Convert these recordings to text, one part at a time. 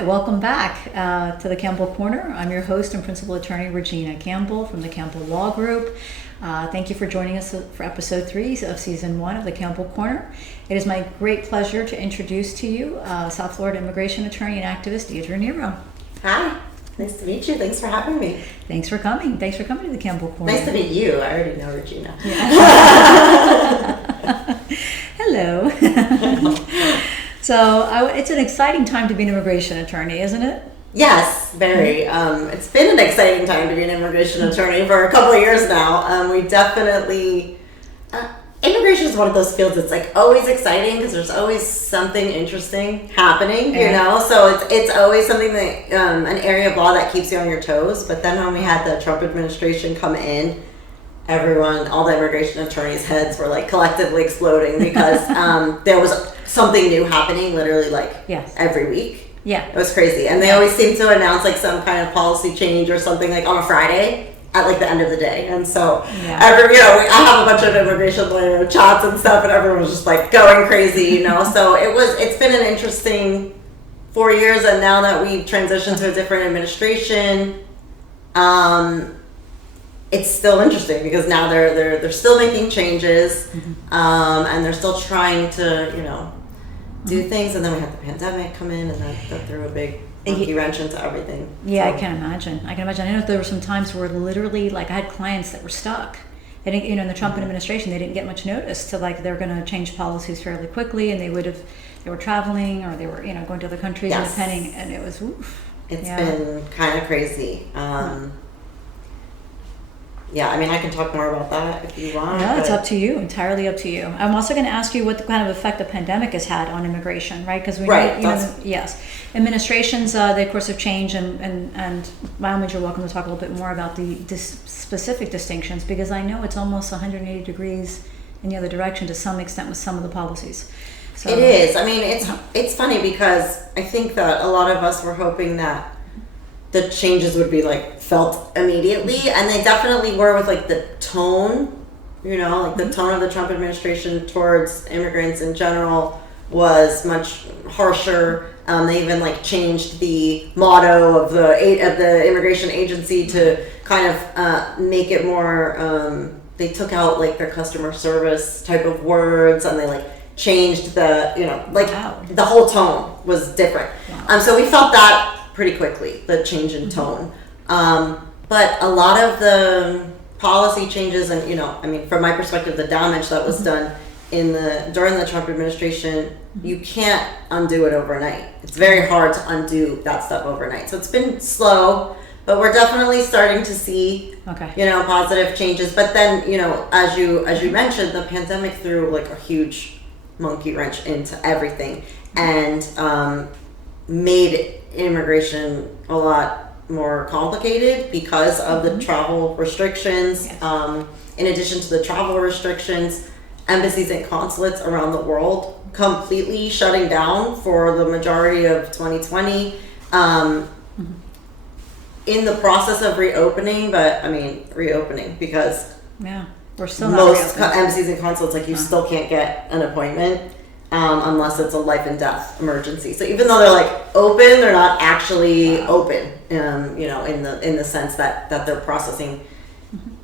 Hi, welcome back to the Campbell Corner. I'm your host and principal attorney, Regina Campbell from the Campbell Law Group. Thank you for joining us for episode 3 of season 1 of the Campbell Corner. It is my great pleasure to introduce to you South Florida immigration attorney and activist, Deirdre Nero. Hi, nice to meet you. Thanks for having me. Thanks for coming. Thanks for coming to the Campbell Corner. Nice to meet you. I already know Regina. Yeah. Hello. So it's an exciting time to be an immigration attorney, isn't it? Yes, very. It's been an exciting time to be an immigration attorney for a couple of years now. We definitely, immigration is one of those fields that's like always exciting because there's always something interesting happening, you know? So it's always something that, an area of law that keeps you on your toes. But then when we had the Trump administration come in, all the immigration attorneys' heads were like collectively exploding because there was something new happening literally every week. Yeah. It was crazy. And they always seem to announce like some kind of policy change or something like on a Friday at like the end of the day. And so I have a bunch of immigration lawyer chats and stuff and everyone was just like going crazy, you know. So it's been an interesting 4 years, and now that we've transitioned to a different administration, it's still interesting because now they're still making changes, and they're still trying to, do things. And then we had the pandemic come in, and that threw a big monkey wrench into everything. Yeah, so. I can imagine. I know there were some times where literally, like, I had clients that were stuck. They didn't, in the Trump administration, they didn't get much notice to they're going to change policies fairly quickly, and they were traveling or they were, going to other countries and depending, and it was oof. It's been kind of crazy. Yeah, I mean, I can talk more about that if you want. No, it's up to you, entirely up to you. I'm also going to ask you what the kind of effect the pandemic has had on immigration, right? Because administrations, they of course have changed, and by all means, you're welcome to talk a little bit more about the specific distinctions, because I know it's almost 180 degrees in the other direction to some extent with some of the policies. So, it is. I mean, it's funny because I think that a lot of us were hoping that the changes would be felt immediately, and they definitely were with the tone, the tone of the Trump administration towards immigrants in general was much harsher. They even changed the motto of the immigration agency to kind of make it more. They took out their customer service type of words, and they changed the the whole tone was different. Wow. So we felt that pretty quickly, the change in tone. But a lot of the policy changes, and from my perspective, the damage that was done during the Trump administration, you can't undo it overnight. It's very hard to undo that stuff overnight. So it's been slow, but we're definitely starting to see positive changes. But then, as you mentioned, the pandemic threw a huge monkey wrench into everything, and made immigration a lot more complicated because of the travel restrictions. Yes. In addition to the travel restrictions, embassies and consulates around the world completely shutting down for the majority of 2020. In the process of reopening, because we're still most embassies and consulates, you still can't get an appointment unless it's a life and death emergency. So even though they're open, they're not actually open, in the sense that they're processing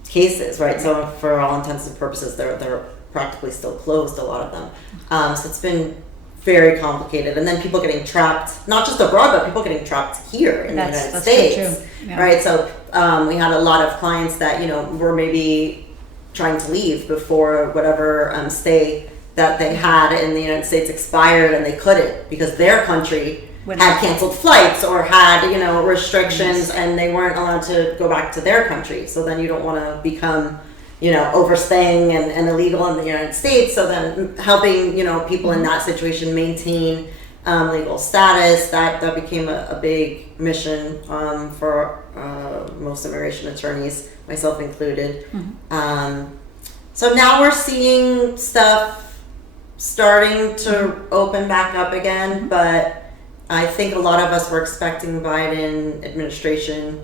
cases, right? So for all intents and purposes, they're practically still closed, a lot of them. So it's been very complicated. And then people getting trapped, not just abroad, but people getting trapped here in the United States, true. Yeah. right? So we had a lot of clients that, were maybe trying to leave before whatever stay that they had in the United States expired, and they couldn't because their country had canceled flights or had, restrictions, and they weren't allowed to go back to their country. So then you don't want to become, overstaying and illegal in the United States. So then helping, people in that situation maintain legal status, that became a big mission for most immigration attorneys, myself included. So now we're seeing stuff starting to open back up again, but I think a lot of us were expecting Biden administration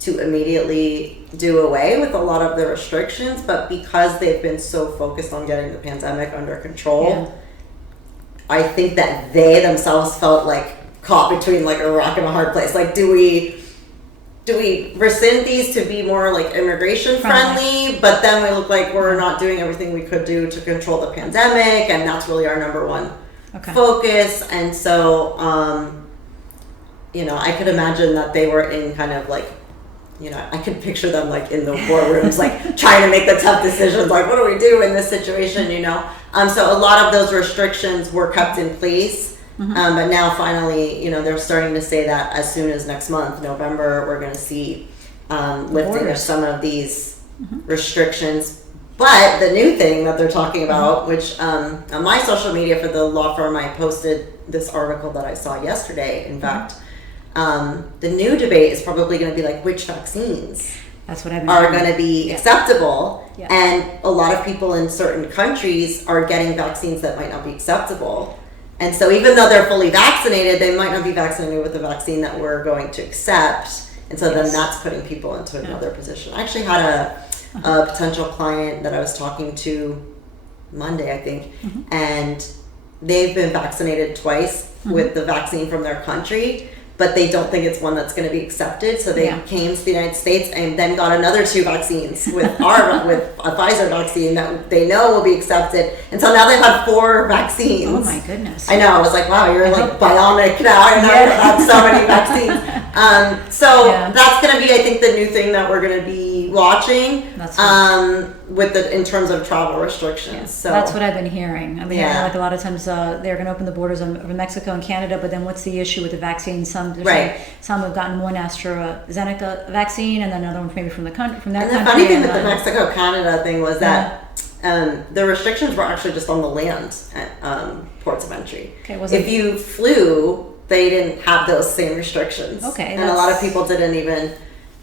to immediately do away with a lot of the restrictions, but because they've been so focused on getting the pandemic under control, I think that they themselves felt caught between like a rock and a hard place. Like, do we rescind these to be more like immigration friendly, but then we look like we're not doing everything we could do to control the pandemic, and that's really our number one focus. And so, I could imagine that they were in kind of like, I could picture them like in the boardrooms, like trying to make the tough decisions, like what do we do in this situation, So a lot of those restrictions were kept in place, but now finally, they're starting to say that as soon as next month, November, we're going to see lifting of some of these restrictions. But the new thing that they're talking about, which on my social media for the law firm, I posted this article that I saw yesterday, in fact. The new debate is probably going to be like which vaccines are going to be acceptable. Yeah. And a lot of people in certain countries are getting vaccines that might not be acceptable. And so even though they're fully vaccinated, they might not be vaccinated with the vaccine that we're going to accept. And so then that's putting people into another position. I actually had a potential client that I was talking to Monday, I think, and they've been vaccinated twice with the vaccine from their country, but they don't think it's one that's going to be accepted. So they came to the United States and then got another 2 vaccines with with a Pfizer vaccine that they know will be accepted. And so now they've had 4 vaccines. Oh my goodness. I know. I was like, wow, you're like bionic now. I know you have so many vaccines. That's going to be, I think, the new thing that we're going to be watching in terms of travel restrictions. Yeah. So that's what I've been hearing. I've been hearing like a lot of times they're going to open the borders of Mexico and Canada, but then what's the issue with the vaccine? Some have gotten one AstraZeneca vaccine, and then another one maybe from their country. And the funny thing with the Mexico-Canada thing was that the restrictions were actually just on the land at ports of entry. Okay, if you flew, they didn't have those same restrictions. Okay, and a lot of people didn't even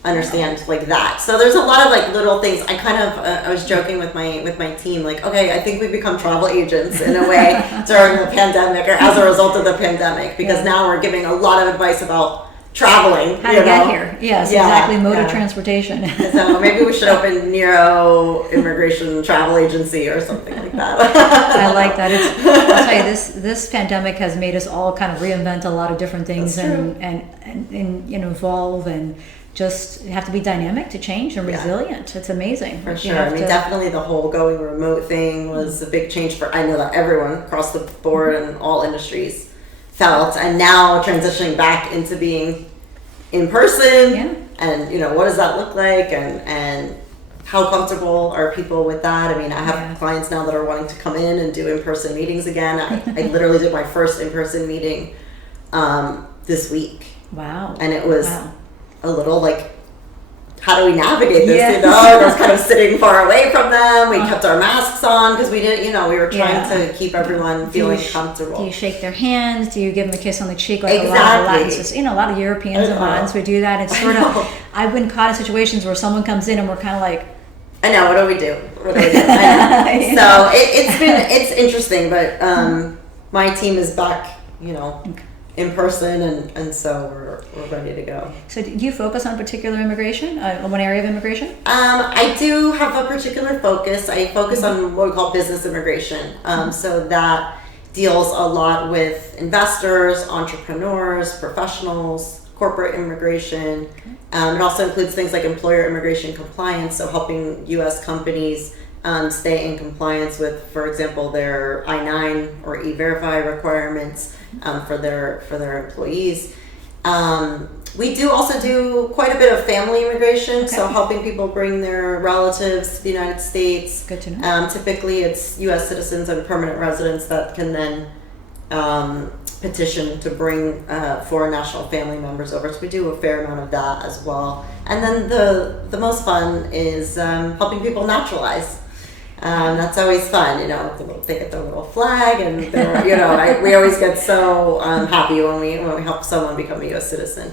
understand like that. So there's a lot of like little things. I kind of I was joking with my team, like, okay, I think we've become travel agents in a way during the pandemic, or as a result of the pandemic, because now we're giving a lot of advice about traveling. How to get here. Yes, exactly. Mode of transportation. So maybe we should open Nero Immigration Travel Agency or something like that. I like that. I'll tell you, this pandemic has made us all kind of reinvent a lot of different things and evolve and just have to be dynamic to change and resilient. It's amazing. For sure. Definitely the whole going remote thing was a big change I know that everyone across the board in all industries felt, and now transitioning back into being in person and what does that look like, and how comfortable are people with that? I have clients now that are wanting to come in and do in-person meetings again. I literally did my first in-person meeting this week. Wow. And it was a little like, how do we navigate this? I was kind of sitting far away from them. We kept our masks on because we didn't, we were trying to keep everyone feeling comfortable. Do you shake their hands? Do you give them a kiss on the cheek? Like a lot of Europeans and Latins would do that. It's sort of, I've been caught in situations where someone comes in and we're kind of like, I know, what do we do? I know. So it's interesting, but my team is back, in person, and so we're ready to go. So do you focus on particular immigration, one area of immigration? I do have a particular focus. I focus on what we call business immigration. So that deals a lot with investors, entrepreneurs, professionals, corporate immigration. It also includes things like employer immigration compliance, so helping U.S. companies stay in compliance with, for example, their I-9 or E-Verify requirements for their employees. We do also do quite a bit of family immigration, so helping people bring their relatives to the United States. Good to know. Typically, it's U.S. citizens and permanent residents that can then petition to bring foreign national family members over. So we do a fair amount of that as well. And then the most fun is helping people naturalize. That's always fun, they get their little flag, and we always get so happy when we help someone become a U.S. citizen.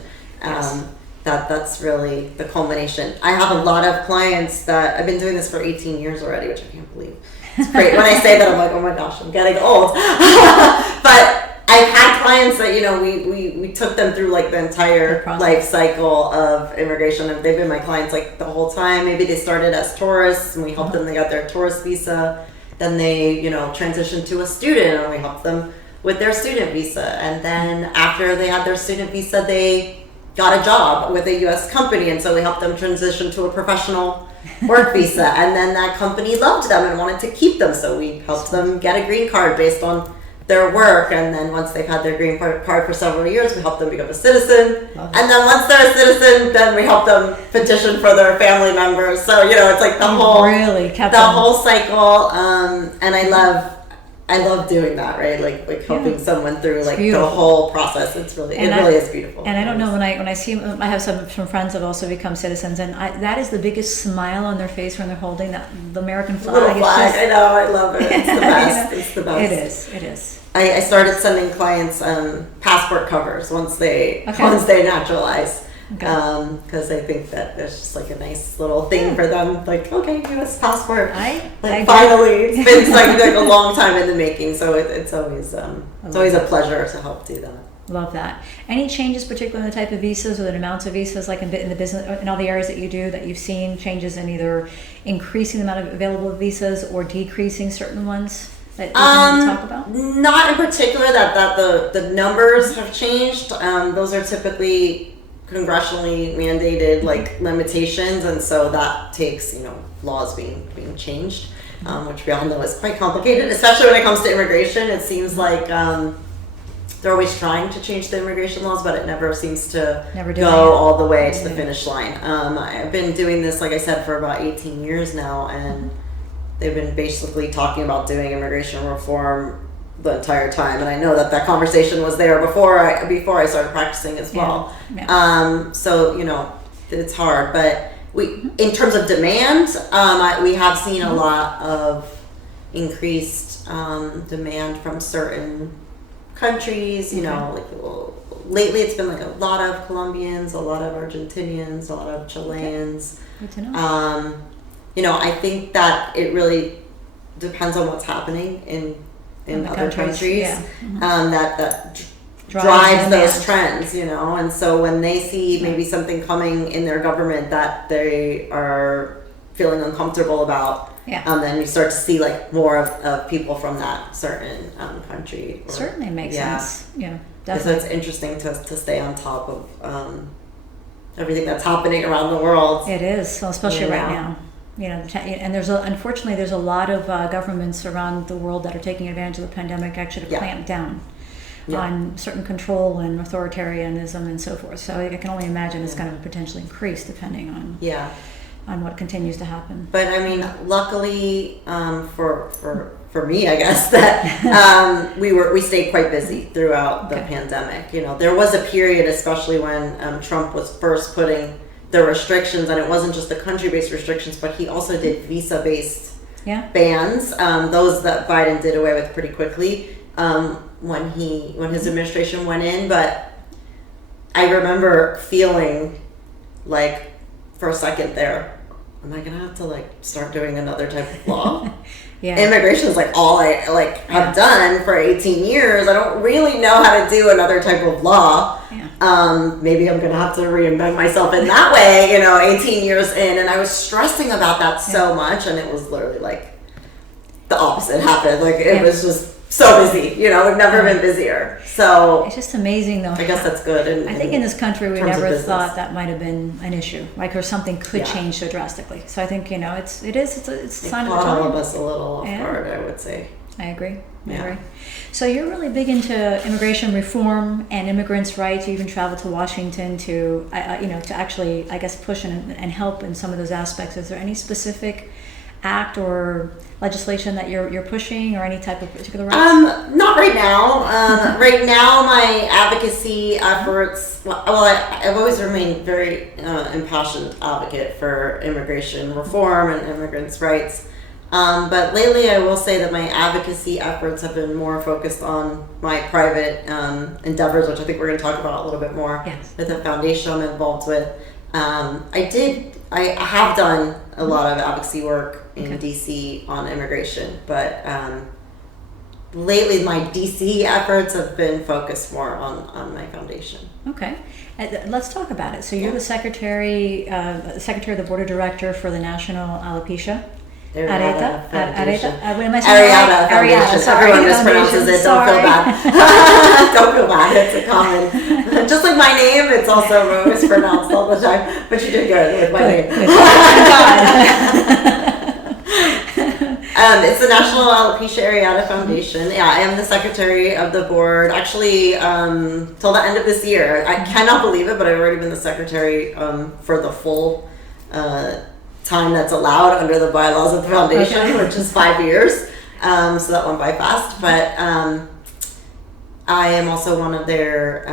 That's really the culmination. I have a lot of clients that I've been doing this for 18 years already, which I can't believe. It's great. When I say that, I'm like, oh my gosh, I'm getting old. But I've had clients that, we took them through like the entire life cycle of immigration, and they've been my clients like the whole time. Maybe they started as tourists and we helped them, they got their tourist visa. Then they, transitioned to a student and we helped them with their student visa. And then after they had their student visa, they got a job with a U.S. company. And so we helped them transition to a professional work visa. And then that company loved them and wanted to keep them. So we helped them get a green card based on their work. And then once they've had their green card for several years, we help them become a citizen. And then once they're a citizen, then we help them petition for their family members. So, it's like the whole cycle. And I love doing that, right? Like helping someone through like the whole process. It really is beautiful. And I don't know, when I see, I have some friends that have also become citizens, and that is the biggest smile on their face when they're holding the American flag. Little flag, I know, I love it. It's the best. It's the best. It is. I started sending clients passport covers once they naturalize. Because I think that there's just like a nice little thing for them, like, okay, U.S. passport. Finally, it's been like a long time in the making, so it's always a pleasure to help do that. Love that. Any changes, particularly in the type of visas or the amounts of visas, like in the business, in all the areas that you do, that you've seen changes in either increasing the amount of available visas or decreasing certain ones that you can talk about? Not in particular that the numbers have changed. Those are typically congressionally mandated like limitations, and so that takes laws being changed, which we all know is quite complicated, especially when it comes to immigration. It seems like they're always trying to change the immigration laws, but it never seems to go all the way to the finish line. I've been doing this, like I said, for about 18 years now, and they've been basically talking about doing immigration reform the entire time, and I know that conversation was there before I started practicing as well. So it's hard, but in terms of demand, we have seen a lot of increased demand from certain countries. Like lately it's been like a lot of Colombians, a lot of Argentinians, a lot of Chileans. Good to know. I think that it really depends on what's happening in other countries. That drives those trends, and so when they see maybe something coming in their government that they are feeling uncomfortable about, then you start to see like more of people from that certain country. Certainly makes sense. Definitely. So it's interesting to stay on top of everything that's happening around the world. It is, well, especially right now. And unfortunately there's a lot of governments around the world that are taking advantage of the pandemic actually to clamp down on certain control and authoritarianism and so forth. So I can only imagine it's going to potentially increase depending on what continues to happen. But I mean, luckily for me, I guess that we stayed quite busy throughout the pandemic. There was a period, especially when Trump was first putting the restrictions, and it wasn't just the country-based restrictions, but he also did visa-based bans. Those that Biden did away with pretty quickly when his administration went in. But I remember feeling like for a second there, am I gonna have to like start doing another type of law? Immigration is like all I have done for 18 years. I don't really know how to do another type of law. Maybe I'm gonna have to reinvent myself in that way, 18 years in. And I was stressing about that so much, and it was literally like the opposite happened. Like it was just so busy, we've never been busier. So it's just amazing though. I guess that's good. I think in this country we never thought that might have been an issue, or something could change so drastically. So I think it's a sign of the time. All of us a little off guard, I would say. I agree. So you're really big into immigration reform and immigrants' rights. You even traveled to Washington to actually, I guess, push and help in some of those aspects. Is there any specific act or legislation that you're pushing, or any type of particular rights? Not right now. Right now, my advocacy efforts. I've always remained very impassioned advocate for immigration reform and immigrants' rights. But lately, I will say that my advocacy efforts have been more focused on my private endeavors, which I think we're going to talk about a little bit more with the foundation I'm involved with. I have done a lot of advocacy work in DC on immigration, but lately my DC efforts have been focused more on my foundation. Okay. Let's talk about it. So you're the secretary of the board of director for the National Alopecia Areata Foundation. What am I saying? Areata Foundation. Sorry. Everyone mispronounces it. Don't feel bad. Don't feel bad. It's a common. Just like my name, it's also mispronounced all the time. But you did good with my name. It's the National Alopecia Areata Foundation. Yeah, I am the secretary of the board. Actually, till the end of this year. I cannot believe it, but I've already been the secretary for the full time that's allowed under the bylaws of the foundation, which is 5 years. So that went by fast. But I am also one of their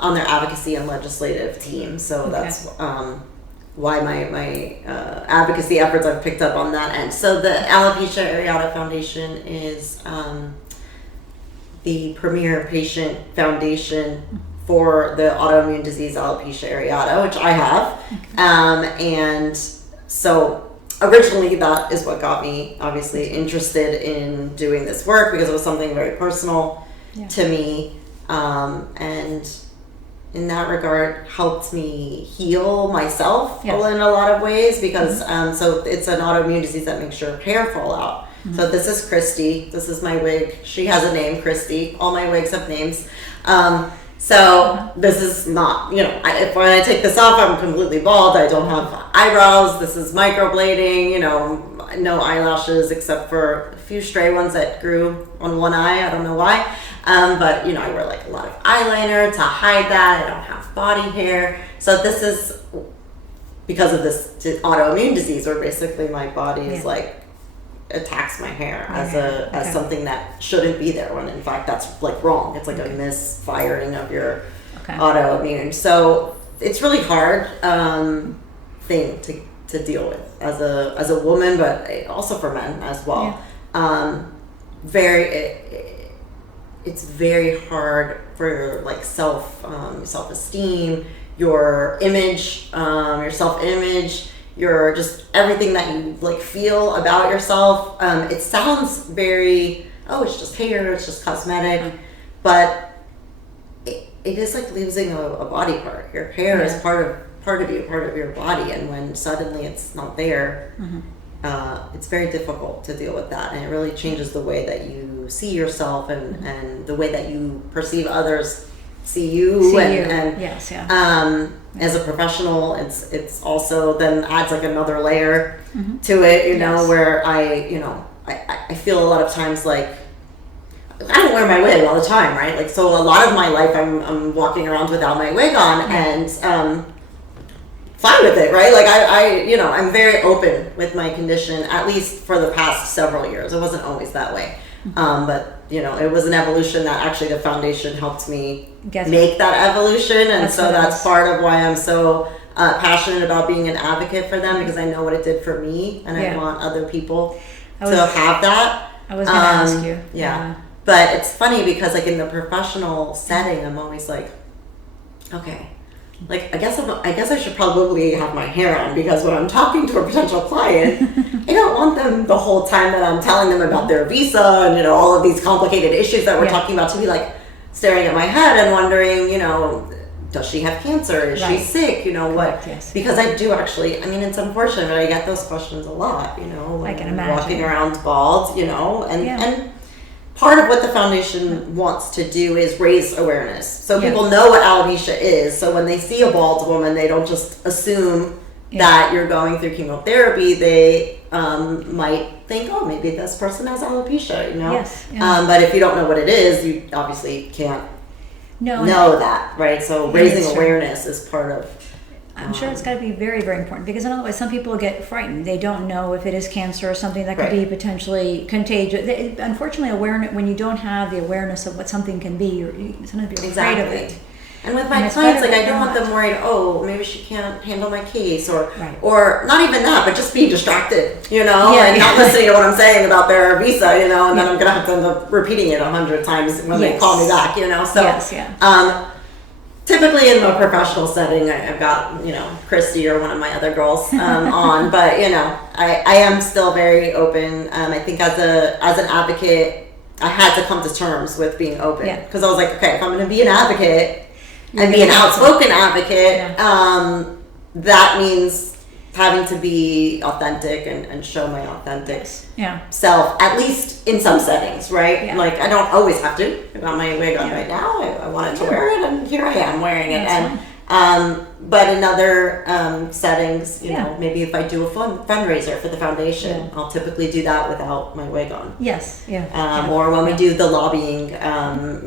on their advocacy and legislative team. So that's why my advocacy efforts I've picked up on that end. So the Alopecia Areata Foundation is the premier patient foundation for the autoimmune disease alopecia areata, which I have. And so originally that is what got me obviously interested in doing this work, because it was something very personal to me. And in that regard helped me heal myself in a lot of ways, because so it's an autoimmune disease that makes your hair fall out. So this is Christy. This is my wig. She has a name, Christy. All my wigs have names. So this is not, when I take this off, I'm completely bald. I don't have eyebrows. This is microblading, no eyelashes except for a few stray ones that grew on one eye. I don't know why. But, I wear like a lot of eyeliner to hide that. I don't have body hair. So this is because of this autoimmune disease, where basically my body is like attacks my hair as something that shouldn't be there, when in fact that's like wrong. It's like a misfiring of your autoimmune. So it's really hard thing to deal with as a woman, but also for men as well. It's very hard for your like self-esteem, your image, your self-image, your just everything that you like feel about yourself. It sounds very, it's just hair, it's just cosmetic, but it is like losing a body part. Your hair is part of you, part of your body, and when suddenly it's not there, it's very difficult to deal with that, and it really changes the way that you see yourself and the way that you perceive others see you. As a professional, it's also then adds like another layer to it, where I feel a lot of times like I don't wear my wig all the time, right? Like, so a lot of my life I'm walking around without my wig on, and fine with it, right? Like I'm very open with my condition, at least for the past several years. It wasn't always that way. But it was an evolution that actually the foundation helped me make that evolution. And so that's part of why I'm so passionate about being an advocate for them, because I know what it did for me, and I want other people to have that. I was going to ask you. But it's funny because like in the professional setting, I'm always like, okay, like I guess I should probably have my hair on, because when I'm talking to a potential client, I don't want them the whole time that I'm telling them about their visa and all of these complicated issues that we're talking about to be like staring at my head and wondering, does she have cancer? Is she sick? What? Yes. Because I do actually. I mean, it's unfortunate, but I get those questions a lot. When I can imagine. Walking around bald, and part of what the foundation wants to do is raise awareness, so people know what alopecia is. So when they see a bald woman, they don't just assume that you're going through chemotherapy. They might think, oh, maybe this person has alopecia, but if you don't know what it is, you obviously can't know that, right? So raising awareness is part of. I'm sure it's got to be very, very important, because otherwise some people get frightened. They don't know if it is cancer or something that could be potentially contagious. Unfortunately, when you don't have the awareness of what something can be, you're sometimes afraid of it. And with my clients, like I don't want them worried, maybe she can't handle my case, or not even that, but just being distracted, and not listening to what I'm saying about their visa, and then I'm going to have to end up repeating it 100 times when they call me back, So, typically in a professional setting, I've got, Christy or one of my other girls on, but, I am still very open. I think as an advocate, I had to come to terms with being open, because I was like, okay, if I'm going to be an advocate and be an outspoken advocate, that means having to be authentic and show my authentic Yeah. self, at least in some settings, right? Yeah. Like I don't always have to. I got my wig on right now. I wanted to wear it, and here I am wearing it. That's But in other settings, you Yeah. know, maybe if I do a fundraiser for the foundation, I'll typically do that without my wig on. Yes. Yeah. Or when we do the lobbying,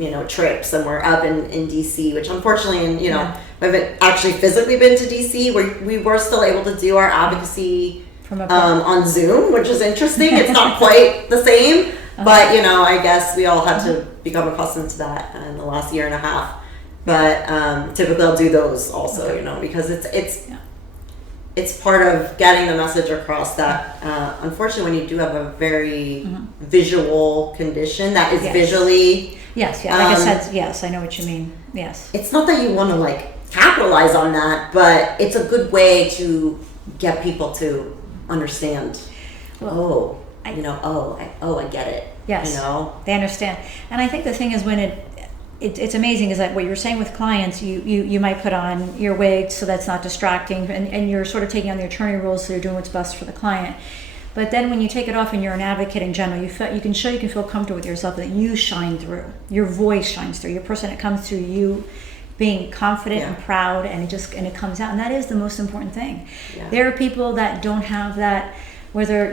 you know, trips, and we're up in DC, which unfortunately, you know, I haven't actually physically been to DC. We were still able to do our advocacy From on Zoom, which is interesting. It's not quite the same, but you know, I guess we all had to become accustomed to that in the last year and a half. But typically, I'll do those also, you know, because it's part of getting the message across that unfortunately, when you do have a very visual condition that is visually Yes. Yeah. Like I said. Yes. I know what you mean. Yes. it's not that you want to like capitalize on that, but it's a good way to get people to understand. Well, I get it. Yes. You know, They understand. And I think the thing is when it's amazing is that what you're saying with clients, you might put on your wig so that's not distracting, and you're sort of taking on the attorney rules, so you're doing what's best for the client. But then when you take it off and you're an advocate in general, you can feel comfortable with yourself, that you shine through. Your voice shines through. Your person, it comes through you being confident and proud, and it comes out, and that is the most important thing. Yeah. There are people that don't have that, whether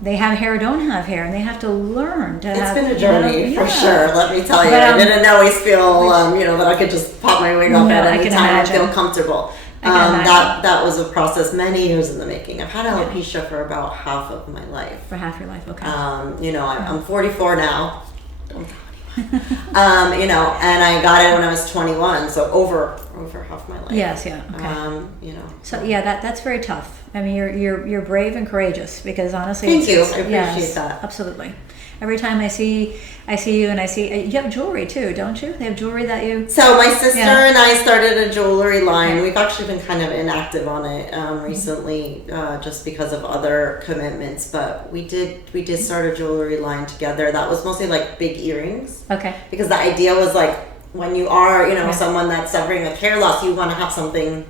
they have hair or don't have hair, and they have to learn to have. It's been a journey for yeah. sure. Let me tell you, But, I didn't always feel that I could just pop my wig off at any time and feel comfortable. That was a process many years in the making. I've had alopecia for about half of my life. For half your life, okay. I'm 44 now. Don't tell anyone. And I got it when I was 21, so over half my life. Yes, yeah, okay. So that's very tough. I mean, you're brave and courageous, because honestly, thank you. I appreciate that. Absolutely. Every time I see you, and I see you have jewelry too, don't you? They have jewelry that you. So my sister and I started a jewelry line. We've actually been kind of inactive on it recently, just because of other commitments. But we did start a jewelry line together. That was mostly like big earrings. Okay. Because the idea was like, when you are someone that's suffering with hair loss, you want to have something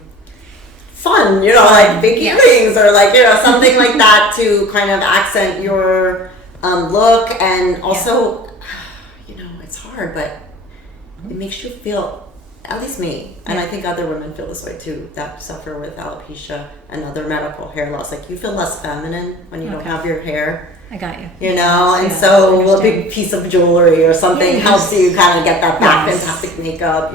fun, like big earrings, or like something like that to kind of accent your look, and also it's hard, but it makes you feel, at least me, and I think other women feel this way too, that suffer with alopecia and other medical hair loss, like you feel less feminine when you don't have your hair. I got you. And so a big piece of jewelry or something helps you kind of get that back. Fantastic makeup,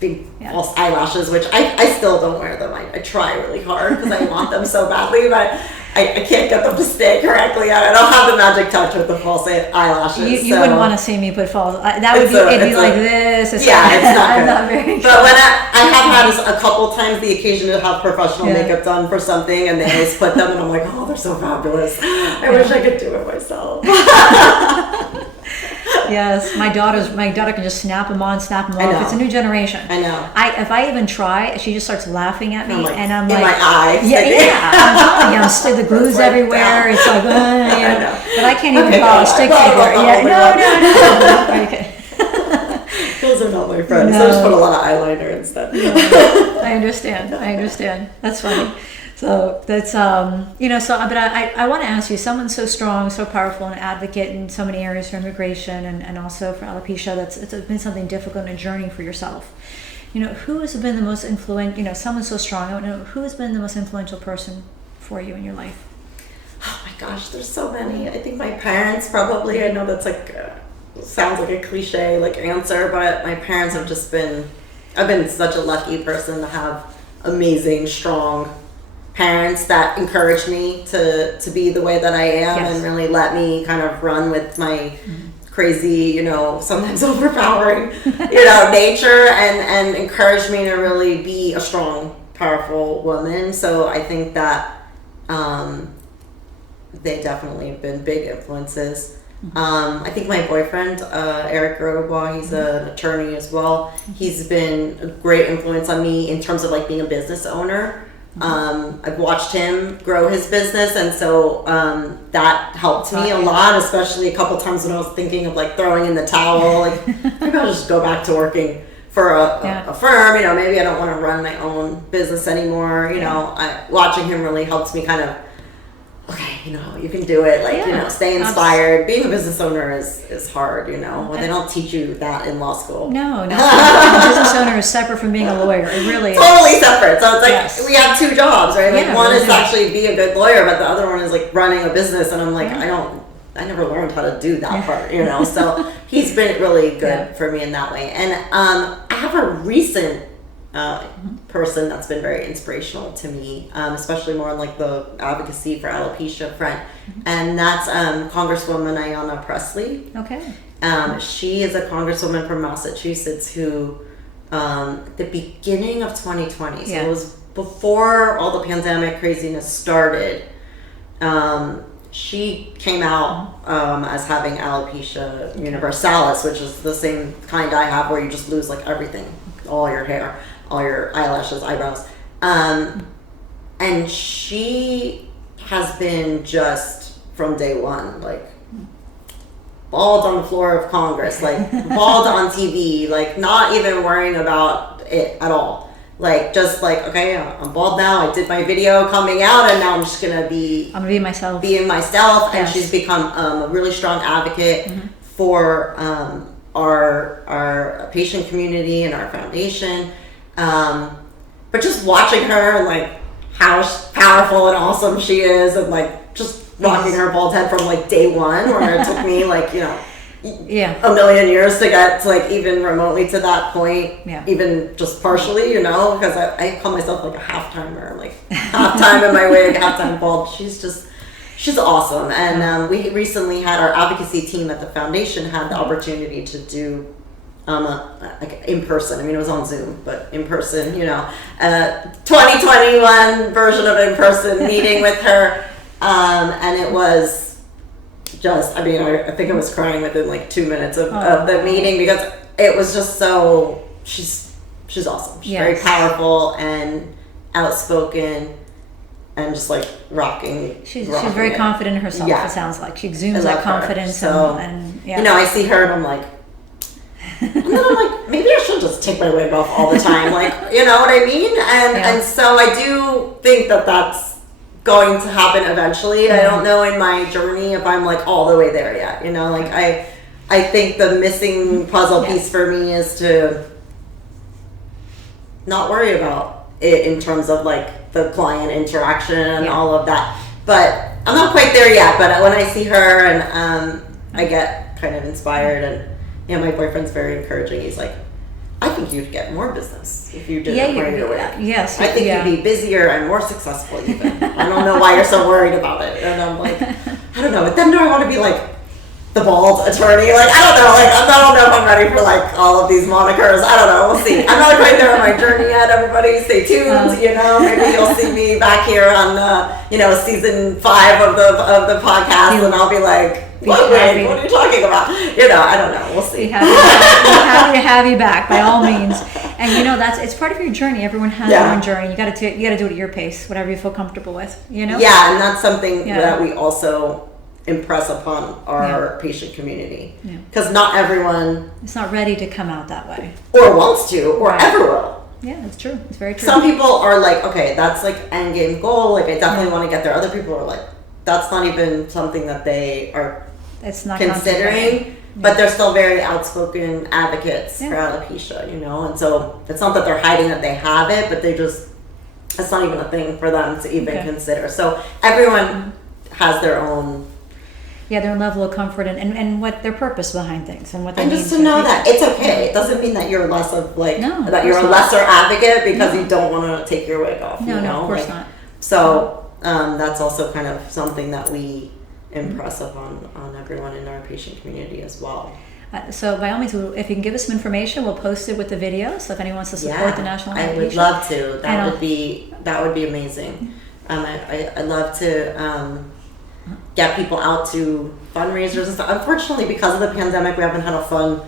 big false eyelashes, which I still don't wear them. I try really hard because I want them so badly, but I can't get them to stay correctly. I don't have the magic touch with the false eyelashes. You wouldn't want to see me put false. That would be like this. It's not good. I'm not very good. But when I have had a couple times the occasion to have professional makeup done for something, and they always put them, and I'm like, oh, they're so fabulous. I wish I could do it myself. Yes, my daughter can just snap them on, snap them off. It's a new generation. I know. If I even try, she just starts laughing at me, and I'm in like, my eyes. I'm telling you, the glue's everywhere. It's like, I know. But I can't even follow a stick figure. No. Okay. Those are not my friends. So I just put a lot of eyeliner instead. I understand. That's funny. So that's but I want to ask you, someone so strong, so powerful, an advocate in so many areas for immigration and also for alopecia, it's been something difficult and a journey for yourself. Who has been the most influential, someone so strong, I don't know, who has been the most influential person for you in your life? Oh my gosh, there's so many. I think my parents probably. I know that's like sounds like a cliche answer, but my parents have just been. I've been such a lucky person to have amazing, strong parents that encouraged me to be the way that I am, and really let me kind of run with my crazy, sometimes overpowering, nature, and encouraged me to really be a strong, powerful woman. So I think that they definitely have been big influences. I think my boyfriend, Eric Rodobois, he's an attorney as well. He's been a great influence on me in terms of being a business owner. I've watched him grow his business, and so that helped me a lot, especially a couple times when I was thinking of throwing in the towel, maybe I'll just go back to working for a firm, you know, maybe I don't want to run my own business anymore. You know, watching him really helps me kind of, okay, you know, you can do it. Like, you know, stay inspired. Being a business owner is hard, you know. Well, they don't teach you that in law school. No. A business owner is separate from being a lawyer. It really totally is. separate. So it's like we have two jobs, right? Like one is really actually be a good lawyer, but the other one is like running a business. And I'm like, I never learned how to do that part, you know. So he's been really good for me in that way. And I have a recent person that's been very inspirational to me, especially more on like the advocacy for alopecia front, and that's Congresswoman Ayanna Pressley. Okay. She is a congresswoman from Massachusetts who, the beginning of 2020, so it was before all the pandemic craziness started, she came out as having alopecia universalis, which is the same kind I have, where you just lose like everything, all your hair, all your eyelashes, eyebrows. And she has been just from day one, like bald on the floor of Congress, like bald on TV, like not even worrying about it at all. Like, just like, okay, I'm bald now. I did my video coming out, and now I'm just gonna be myself. Being myself. And she's become a really strong advocate for our patient community and our foundation. But just watching her, like how powerful and awesome she is, and like just rocking her bald head from like day one, where it took me like, you know, a million years to get to like even remotely to that point, even just partially, you know, because I call myself like a half-timer, like half-time in my wig, half-time bald. She's awesome. And we recently had our advocacy team at the foundation had the opportunity to do like in person. I mean, it was on Zoom, but in person, you know, 2021 version of in person meeting with her. And it was just, I mean, I think I was crying within like 2 minutes of the meeting, because it was just so, she's awesome. She's very powerful and outspoken and just like rocking. She's very confident in herself, it sounds like. She exudes that confidence. So, and you know, I see her and I'm like, and then I'm like, maybe I should just take my wig off all the time. Like, you know what I mean? And so I do think that that's going to happen eventually. I don't know in my journey if I'm like all the way there yet. You know, like I think the missing puzzle piece for me is to not worry about it in terms of like the client interaction and all of that. But I'm not quite there yet. But when I see her and I get kind of inspired, and you know, my boyfriend's very encouraging. He's like, I think you'd get more business if you didn't wear your wig. Yes. I think you'd be busier and more successful even. I don't know why you're so worried about it. And I'm like, I don't know. But then do I want to be like the bald attorney? Like, I don't know. Like, I don't know if I'm ready for like all of these monikers. I don't know. We'll see. I'm not quite there on my journey yet. Everybody stay tuned. You know, maybe you'll see me back here on, you know, season 5 of the podcast, and I'll be like, what are you talking about? You know, I don't know. We'll see. We're happy to have you back, by all means. And you know, it's part of your journey. Everyone has their own journey. You got to do it at your pace, whatever you feel comfortable with. You know. Yeah, and that's something that we also impress upon our patient community, because not everyone is not ready to come out that way, or wants to, or ever will. Yeah, that's true. It's very true. Some people are like, okay, that's like end game goal. Like, I definitely want to get there. Other people are like, that's not even something that they are considering, but they're still very outspoken advocates for alopecia, you know. And so it's not that they're hiding that they have it, but it's not even a thing for them to even consider. So everyone has their own their level of comfort and what their purpose behind things and what they and just to know that it's okay. It doesn't mean that you're less of like that you're a lesser advocate because you don't want to take your wig off. No, you know? Of course not. So that's also kind of something that we impress upon on everyone in our patient community as well. So by all means, if you can give us some information, we'll post it with the video. So if anyone wants to support the National Alopecia, I would love to. That would be amazing. I love to get people out to fundraisers and stuff. Unfortunately, because of the pandemic, we haven't had a fun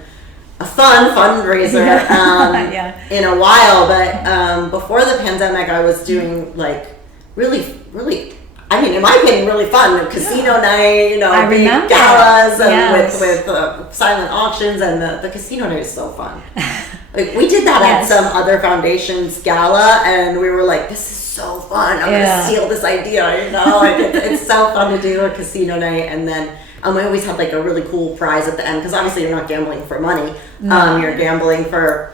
fundraiser in a while. But before the pandemic, I was doing like really, really, I mean, in my opinion, really fun casino night, you know, big galas and with silent auctions, and the casino night is so fun. Like, we did that Yes. at some other foundation's gala, and we were like, this is so fun. I'm Yeah. gonna steal this idea, you know? Like, it's so fun to do a casino night, and then we always had like a really cool prize at the end, because obviously you're not gambling for money. You're gambling for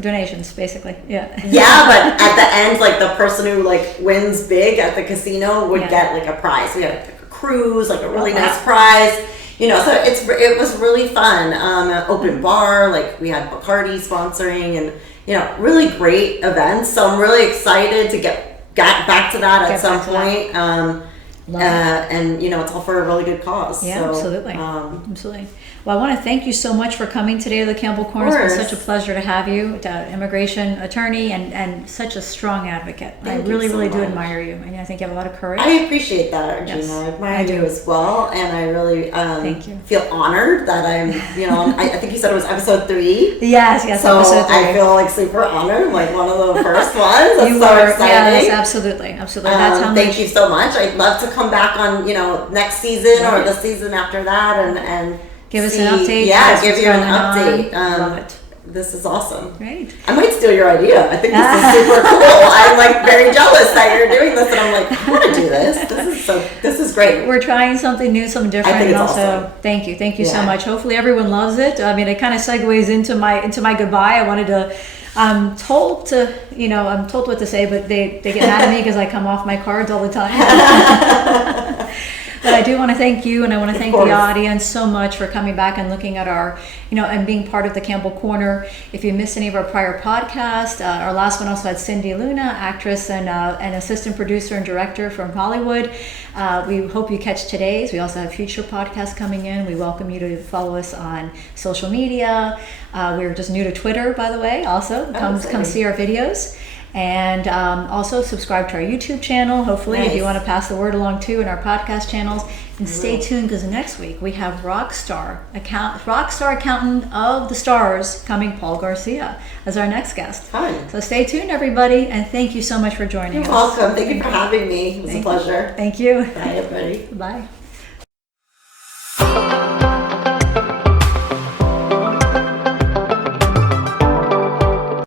donations, basically. Yeah. yeah, but at the end, like the person who like wins big at the casino would get like a prize. We had like a cruise, like a really nice prize. You know, so it was really fun. An open bar, like we had Bacardi sponsoring, and you know, really great events. So I'm really excited to get back to that at some point. And you know, it's all for a really good cause. Yeah, so, absolutely. Absolutely. Well, I want to thank you so much for coming today to the Campbell Corner. It's been such a pleasure to have you, immigration attorney and such a strong advocate. I really do admire you, and I think you have a lot of courage. I appreciate that, Regina. Yes, I admire you as well, and I really thank you. feel honored that I'm, you know, I think you said it was episode 3. Yes, so episode 3. I feel like super honored, like one of the first ones. That's You so were, exciting. yes, absolutely. That's how thank you so much. I'd love to come back on, you know, next season or the season after that, and give us an update. Yeah, give you an update. Love it. This is awesome. Great. I might steal your idea. I think this is super cool. I'm like very jealous that you're doing this, and I'm like, I want to do this. This is great. We're trying something new, something different. I think it's and also, awesome. Thank you so much. Hopefully everyone loves it. I mean, it kind of segues into my goodbye. I wanted to. I'm told what to say, but they get mad at me because I come off my cards all the time. But I do want to thank you, and I want to thank the audience so much for coming back and looking at our, and being part of the Campbell Corner. If you missed any of our prior podcasts, our last one also had Cindy Luna, actress and assistant producer and director from Hollywood. We hope you catch today's. We also have future podcasts coming in. We welcome you to follow us on social media. We're just new to Twitter, by the way. Also, come see our videos. And also subscribe to our YouTube channel, hopefully, if you want to pass the word along too, in our podcast channels. And stay tuned, because next week we have rockstar accountant of the stars coming, Paul Garcia, as our next guest. Fun. So stay tuned, everybody, and thank you so much for joining us. You're welcome. Thank you for having me. It was a pleasure. Thank you. Bye, everybody. Bye.